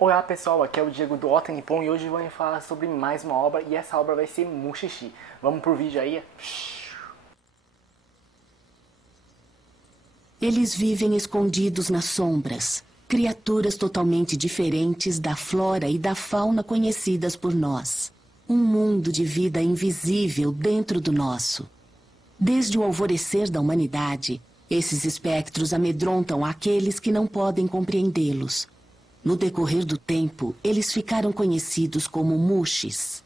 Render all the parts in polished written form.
Olá pessoal, aqui é o Diego do Ota Nippon e hoje vamos falar sobre mais uma obra e essa obra vai ser Mushishi. Vamos pro vídeo aí? Eles vivem escondidos nas sombras, criaturas totalmente diferentes da flora e da fauna conhecidas por nós. Um mundo de vida invisível dentro do nosso. Desde o alvorecer da humanidade, esses espectros amedrontam aqueles que não podem compreendê-los. No decorrer do tempo, eles ficaram conhecidos como Mushis.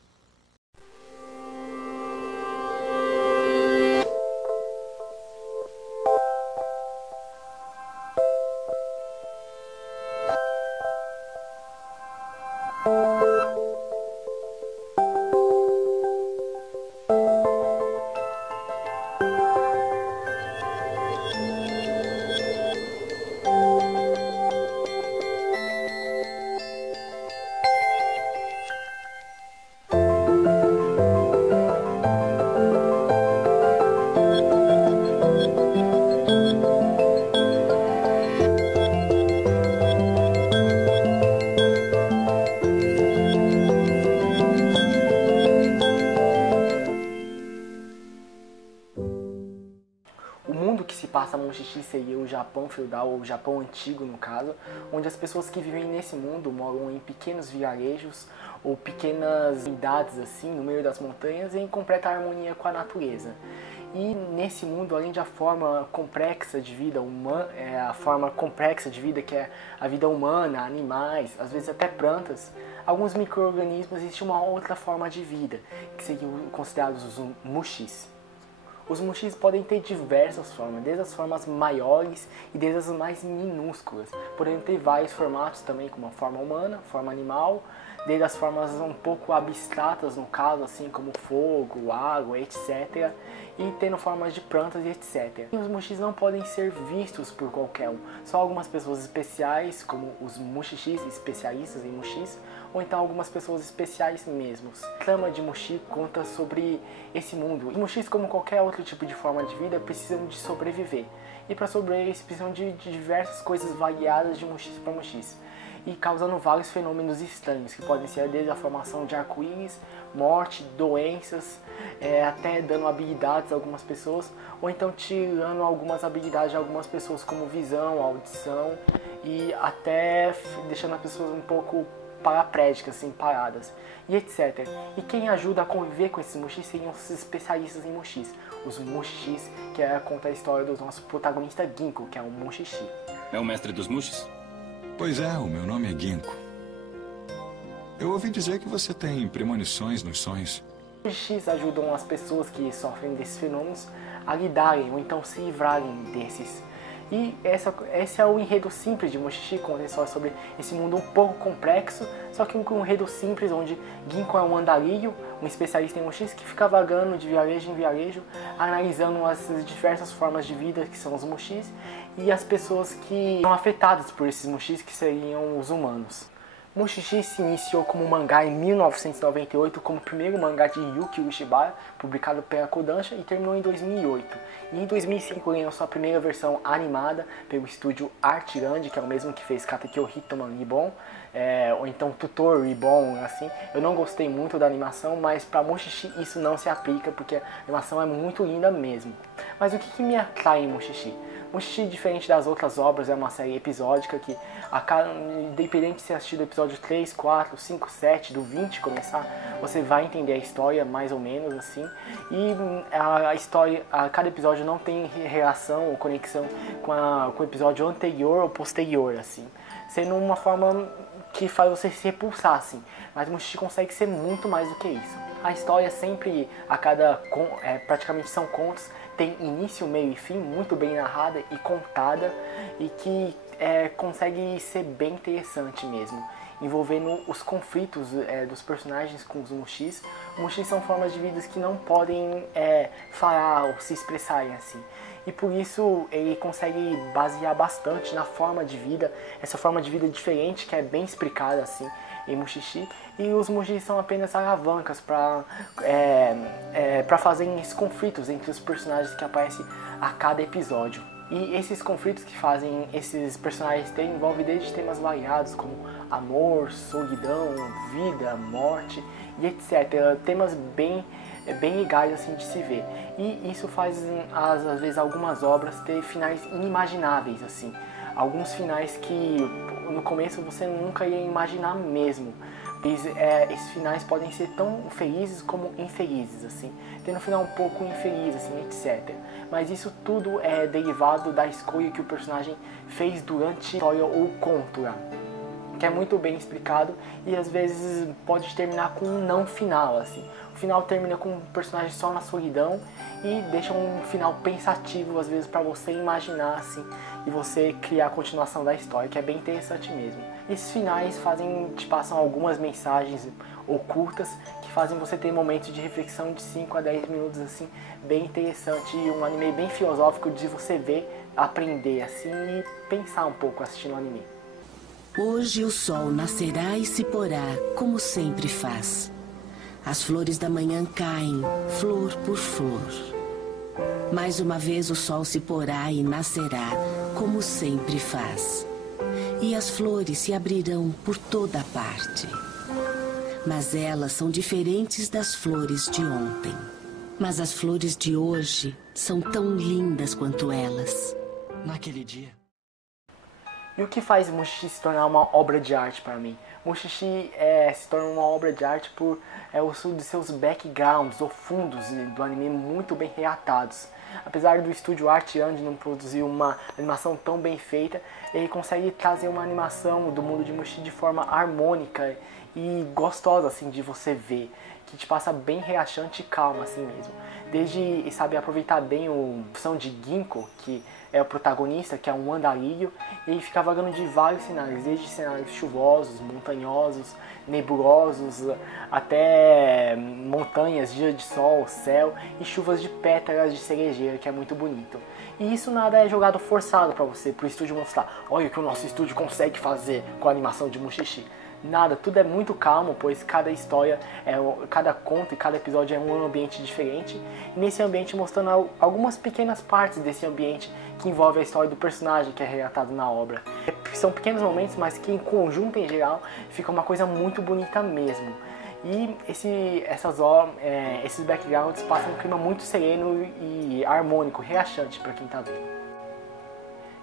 O mundo que se passa Mushishi seria o Japão feudal, ou o Japão antigo no caso, onde as pessoas que vivem nesse mundo moram em pequenos vilarejos ou pequenas cidades assim, no meio das montanhas, em completa harmonia com a natureza. E nesse mundo, além da forma complexa de vida humana, a forma complexa de vida que é a vida humana, animais, às vezes até plantas, alguns micro-organismos, existe uma outra forma de vida, que seriam considerados os Mushis. Os Mushis podem ter diversas formas, desde as formas maiores e desde as mais minúsculas. Podem ter vários formatos também, como a forma humana, forma animal, desde as formas um pouco abstratas, no caso, assim como fogo, água, etc. E tendo formas de plantas e etc. E os Mushis não podem ser vistos por qualquer um. Só algumas pessoas especiais, como os Mushishis, especialistas em Mushis, ou então algumas pessoas especiais mesmos. A trama de Mushi conta sobre esse mundo. E Mushis, como qualquer outro tipo de forma de vida, precisam de sobreviver. E para sobreviver, eles precisam de diversas coisas variadas de Mushis para Mushis. E causando vários fenômenos estranhos, que podem ser desde a formação de arco-íris, morte, doenças, até dando habilidades a algumas pessoas, ou então tirando algumas habilidades de algumas pessoas, como visão, audição, e até deixando as pessoas um pouco paraplégicas, assim, paradas, e etc. E quem ajuda a conviver com esses Mushis seriam os especialistas em Mushis, os Mushis, que conta a história do nosso protagonista Ginko, que é um Mushishi. É o mestre dos Mushis? Pois é, o meu nome é Ginko. Eu ouvi dizer que você tem premonições nos sonhos. Os Mushis ajudam as pessoas que sofrem desses fenômenos a lidarem ou então se livrarem desses. E esse é o enredo simples de Mushishi, conta a história sobre esse mundo um pouco complexo, só que um enredo simples onde Ginko é um andarilho, um especialista em Mushis, que fica vagando de vilarejo em vilarejo, analisando as diversas formas de vida que são os Mushis e as pessoas que são afetadas por esses Mushis, que seriam os humanos. Mushishi se iniciou como mangá em 1998 como o primeiro mangá de Yuki Ushibara, publicado pela Kodansha, e terminou em 2008. E em 2005 ganhou sua primeira versão animada pelo estúdio Artland, que é o mesmo que fez Katekyo Hitman Reborn, ou então Tutor Reborn, assim. Eu não gostei muito da animação, mas para Mushishi isso não se aplica, porque a animação é muito linda mesmo. Mas o que me atrai em Mushishi? Mushishi, diferente das outras obras, é uma série episódica que, independente de você assistir do episódio 3, 4, 5, 7, do 20 começar, você vai entender a história mais ou menos assim. E a história, cada episódio não tem relação ou conexão com o episódio anterior ou posterior, assim. Sendo uma forma que faz você se repulsar, assim. Mas Mushishi consegue ser muito mais do que isso. A história sempre, praticamente são contos, tem início, meio e fim, muito bem narrada e contada, e que consegue ser bem interessante mesmo, envolvendo os conflitos dos personagens com os Mushis. Mushis são formas de vida que não podem falar ou se expressarem assim. E por isso ele consegue basear bastante na forma de vida, essa forma de vida diferente que é bem explicada assim em Mushishi, e os Mushis são apenas alavancas para fazerem esses conflitos entre os personagens que aparecem a cada episódio. E esses conflitos que fazem esses personagens terem envolvem desde temas variados como amor, solidão, vida, morte e etc. Temas bem legais assim de se ver. E isso faz às vezes algumas obras ter finais inimagináveis assim. Alguns finais que no começo você nunca ia imaginar mesmo. Esses finais podem ser tão felizes como infelizes, assim, tendo um final um pouco infeliz, assim, etc. Mas isso tudo é derivado da escolha que o personagem fez durante a história ou conto, que é muito bem explicado e às vezes pode terminar com um não final, assim. O final termina com o personagem só na solidão e deixa um final pensativo, às vezes, para você imaginar, assim, e você criar a continuação da história, que é bem interessante mesmo. Esses finais te passam algumas mensagens ocultas que fazem você ter momentos de reflexão de 5 a 10 minutos, assim, bem interessante, e um anime bem filosófico de você ver, aprender, assim, e pensar um pouco assistindo o anime. Hoje o sol nascerá e se porá, como sempre faz. As flores da manhã caem, flor por flor. Mais uma vez o sol se porá e nascerá, como sempre faz. E as flores se abrirão por toda a parte. Mas elas são diferentes das flores de ontem. Mas as flores de hoje são tão lindas quanto elas. Naquele dia. E o que faz Mushishi se tornar uma obra de arte para mim? Mushishi se torna uma obra de arte por o uso de seus backgrounds ou fundos do anime muito bem reatados. Apesar do estúdio Art End não produzir uma animação tão bem feita, ele consegue trazer uma animação do mundo de Mushishi de forma harmônica e gostosa assim de você ver, que te passa bem relaxante e calma assim mesmo. Desde saber aproveitar bem a opção de Ginko, que é o protagonista, que é um andarilho, e ele fica vagando de vários cenários, desde cenários chuvosos, montanhosos, nebulosos, até montanhas, dia de sol, céu e chuvas de pétalas de cerejeira, que é muito bonito. E isso nada é jogado forçado para você, pro estúdio mostrar, olha o que o nosso estúdio consegue fazer com a animação de Mushishi. Nada, tudo é muito calmo, pois cada história, cada conto e cada episódio é um ambiente diferente. E nesse ambiente mostrando algumas pequenas partes desse ambiente que envolve a história do personagem que é relatado na obra. São pequenos momentos, mas que em conjunto, em geral, fica uma coisa muito bonita mesmo. E esses backgrounds passam um clima muito sereno e harmônico, relaxante para quem está vendo.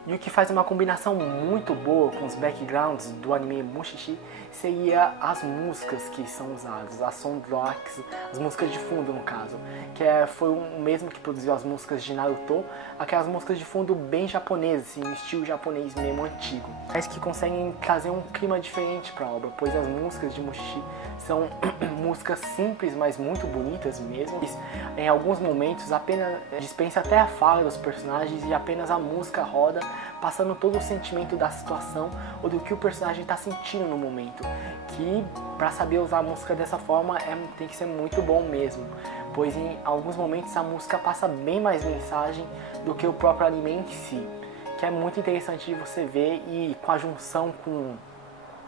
E o que faz uma combinação muito boa com os backgrounds do anime Mushishi seria as músicas que são usadas, as soundtracks, as músicas de fundo no caso, que foi o mesmo que produziu as músicas de Naruto, aquelas músicas de fundo bem japonesas, assim, no estilo japonês mesmo antigo, mas que conseguem trazer um clima diferente para a obra, pois as músicas de Mushishi são músicas simples, mas muito bonitas mesmo. Em alguns momentos apenas dispensa até a fala dos personagens e apenas a música roda, passando todo o sentimento da situação ou do que o personagem está sentindo no momento. Que para saber usar a música dessa forma tem que ser muito bom mesmo, pois em alguns momentos a música passa bem mais mensagem do que o próprio anime em si, que é muito interessante de você ver, e com a junção com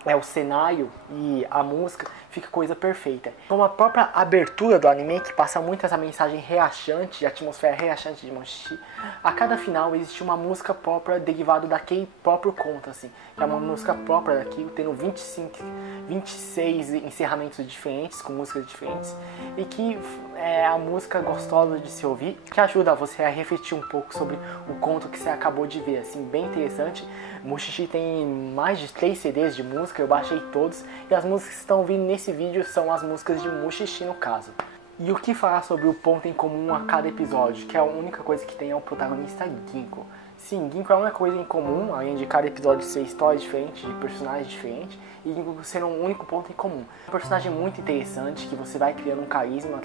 o cenário e a música fica coisa perfeita. Como a própria abertura do anime, que passa muito essa mensagem relaxante, a atmosfera relaxante de Mushishi, a cada final existe uma música própria derivada daquele próprio conto, assim, que é uma música própria daquilo, tendo 26 encerramentos diferentes, com músicas diferentes, e que é a música gostosa de se ouvir, que ajuda você a refletir um pouco sobre o conto que você acabou de ver, assim, bem interessante. Mushishi tem mais de 3 CDs de música, eu baixei todos, e as músicas que estão ouvindo nesse vídeo são as músicas de Mushishi no caso. E o que falar sobre o ponto em comum a cada episódio, que a única coisa que tem é o protagonista Ginko. Sim, Ginko é uma coisa em comum, além de cada episódio ser história diferente, de personagens diferentes, e Ginko ser um único ponto em comum. É um personagem muito interessante, que você vai criando um carisma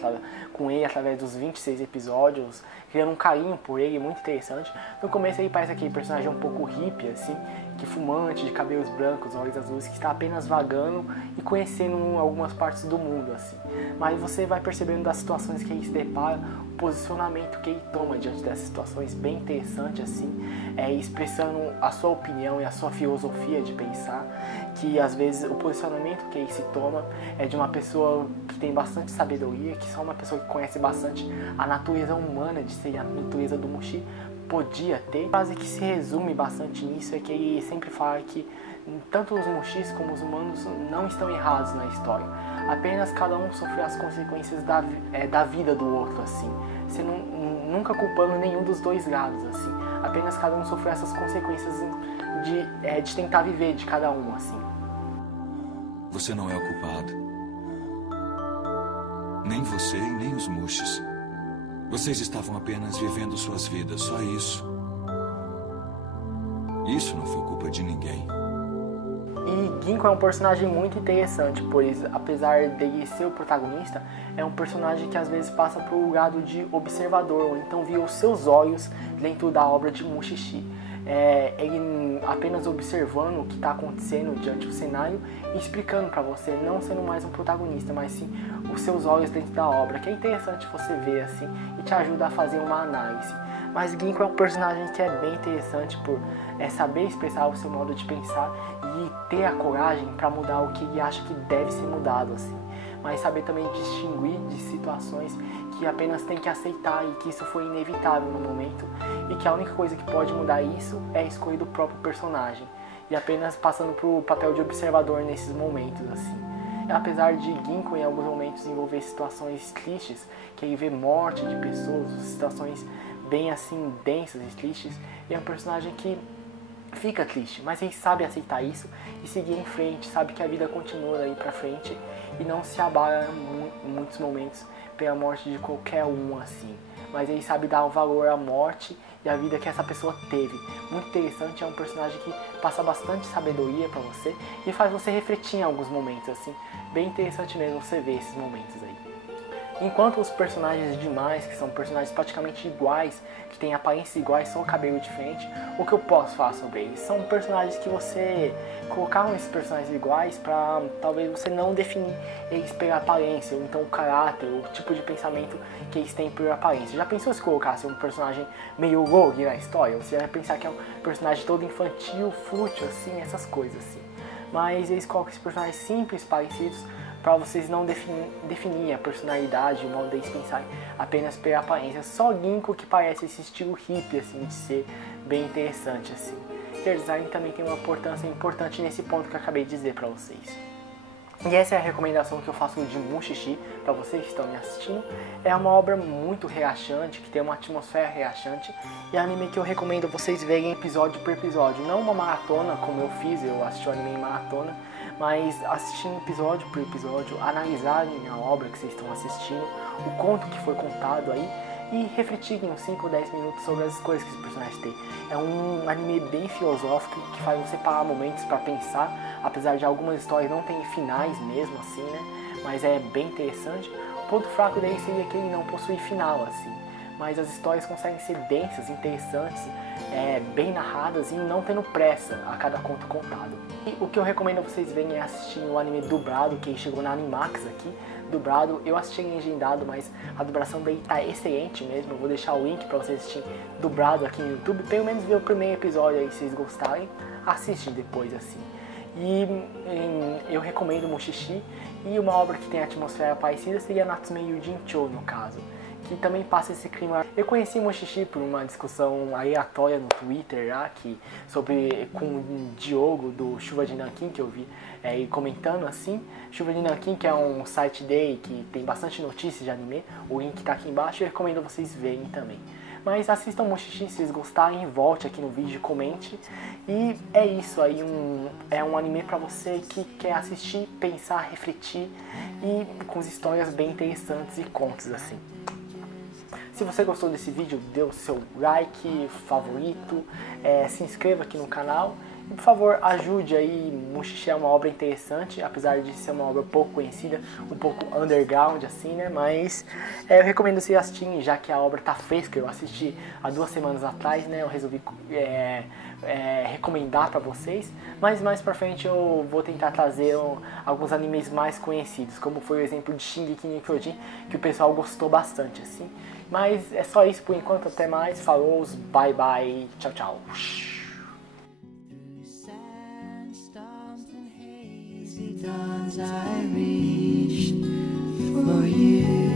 com ele através dos 26 episódios, criando um carinho por ele, muito interessante. No começo ele parece aquele personagem um pouco hippie, assim, que fumante, de cabelos brancos, olhos azuis, que está apenas vagando e conhecendo algumas partes do mundo, assim. Mas você vai percebendo das situações que ele se depara, o posicionamento que ele toma diante dessas situações, bem interessante, assim, expressando a sua opinião e a sua filosofia de pensar, que às vezes o posicionamento que ele se toma é de uma pessoa que tem bastante sabedoria, que só uma pessoa que conhece bastante a natureza humana de ser a natureza do Mushishi, podia ter. A frase que se resume bastante nisso é que ele sempre fala que tanto os Mushis como os humanos não estão errados na história. Apenas cada um sofreu as consequências da vida do outro, assim. Você nunca culpando nenhum dos dois lados, assim. Apenas cada um sofreu essas consequências de tentar viver de cada um, assim. Você não é o culpado. Nem você e nem os Mushis. Vocês estavam apenas vivendo suas vidas, só isso. Isso não foi culpa de ninguém. E Ginko é um personagem muito interessante, pois apesar dele ser o protagonista, é um personagem que às vezes passa por um lado de observador, ou então via os seus olhos dentro da obra de Mushishi. Ele apenas observando o que está acontecendo diante do cenário e explicando para você, não sendo mais um protagonista, mas sim os seus olhos dentro da obra, que é interessante você ver assim e te ajuda a fazer uma análise. Mas Ginko é um personagem que é bem interessante por saber expressar o seu modo de pensar e ter a coragem para mudar o que ele acha que deve ser mudado, assim. Mas saber também distinguir de situações que apenas tem que aceitar e que isso foi inevitável no momento e que a única coisa que pode mudar isso é a escolha do próprio personagem e apenas passando pro papel de observador nesses momentos, assim. Apesar de Ginko em alguns momentos envolver situações tristes, que ele vê morte de pessoas, situações bem assim densas e tristes, é um personagem que fica triste, mas ele sabe aceitar isso e seguir em frente, sabe que a vida continua daí pra frente e não se abala em muitos momentos pela morte de qualquer um, assim. Mas ele sabe dar o valor à morte e à vida que essa pessoa teve. Muito interessante, é um personagem que passa bastante sabedoria pra você e faz você refletir em alguns momentos, assim. Bem interessante mesmo você ver esses momentos aí. Enquanto os personagens demais, que são personagens praticamente iguais, que têm aparências iguais, só o cabelo diferente, o que eu posso falar sobre eles? São personagens que você colocaram esses personagens iguais para talvez você não definir eles pela aparência, ou então o caráter, o tipo de pensamento que eles têm por aparência. Já pensou se colocasse um personagem meio rogue na história? Você vai pensar que é um personagem todo infantil, fútil, assim, essas coisas assim. Mas eles colocam esses personagens simples, parecidos, para vocês não definir a personalidade, o modo deles pensar apenas pela aparência. Só Ginko que parece esse estilo hippie, assim, de ser bem interessante, assim. O design também tem uma importância importante nesse ponto que eu acabei de dizer para vocês. E essa é a recomendação que eu faço de Mushishi para vocês que estão me assistindo. É uma obra muito relaxante, que tem uma atmosfera relaxante. E é um anime que eu recomendo vocês verem episódio por episódio. Não uma maratona como eu fiz, eu assisti o anime em maratona. Mas assistindo episódio por episódio, analisarem a obra que vocês estão assistindo, o conto que foi contado aí, e refletirem uns 5 ou 10 minutos sobre as coisas que esse personagem tem. É um anime bem filosófico, que faz você parar momentos para pensar, apesar de algumas histórias não terem finais mesmo, assim, né? Mas é bem interessante. O ponto fraco dele seria que ele não possui final, assim. Mas as histórias conseguem ser densas, interessantes, bem narradas e não tendo pressa a cada conto contado. E o que eu recomendo a vocês verem é assistir o anime dublado, que chegou na Animax aqui, dublado. Eu assisti legendado, mas a dublação dele tá excelente mesmo. Eu vou deixar o link pra vocês assistirem dublado aqui no YouTube. Pelo menos ver o primeiro episódio aí, se vocês gostarem, assistem depois, assim. E eu recomendo Mushishi, e uma obra que tem atmosfera parecida seria Natsume Yuujinchou, no caso, que também passa esse clima. Eu conheci Mushishi por uma discussão aleatória no Twitter lá, com o Diogo do Chuva de Nanquim, que eu vi comentando assim. Chuva de Nanquim, que é um site dele que tem bastante notícias de anime, o link tá aqui embaixo, eu recomendo vocês verem também. Mas assistam Mushishi, se vocês gostarem, volte aqui no vídeo, comente. E é isso aí, é um anime pra você que quer assistir, pensar, refletir, e com histórias bem interessantes e contos assim. Se você gostou desse vídeo, dê o seu like, favorito, se inscreva aqui no canal. E, por favor, ajude aí. Mushishi é uma obra interessante, apesar de ser uma obra pouco conhecida, um pouco underground assim, né? Mas eu recomendo vocês assistirem, já que a obra tá fresca. Eu assisti há 2 semanas atrás, né? Eu resolvi recomendar pra vocês. Mas mais pra frente eu vou tentar trazer alguns animes mais conhecidos, como foi o exemplo de Shingeki no Kyojin, que o pessoal gostou bastante, assim. Mas é só isso por enquanto, até mais, falou, bye bye, tchau tchau. Dawns I reached for you.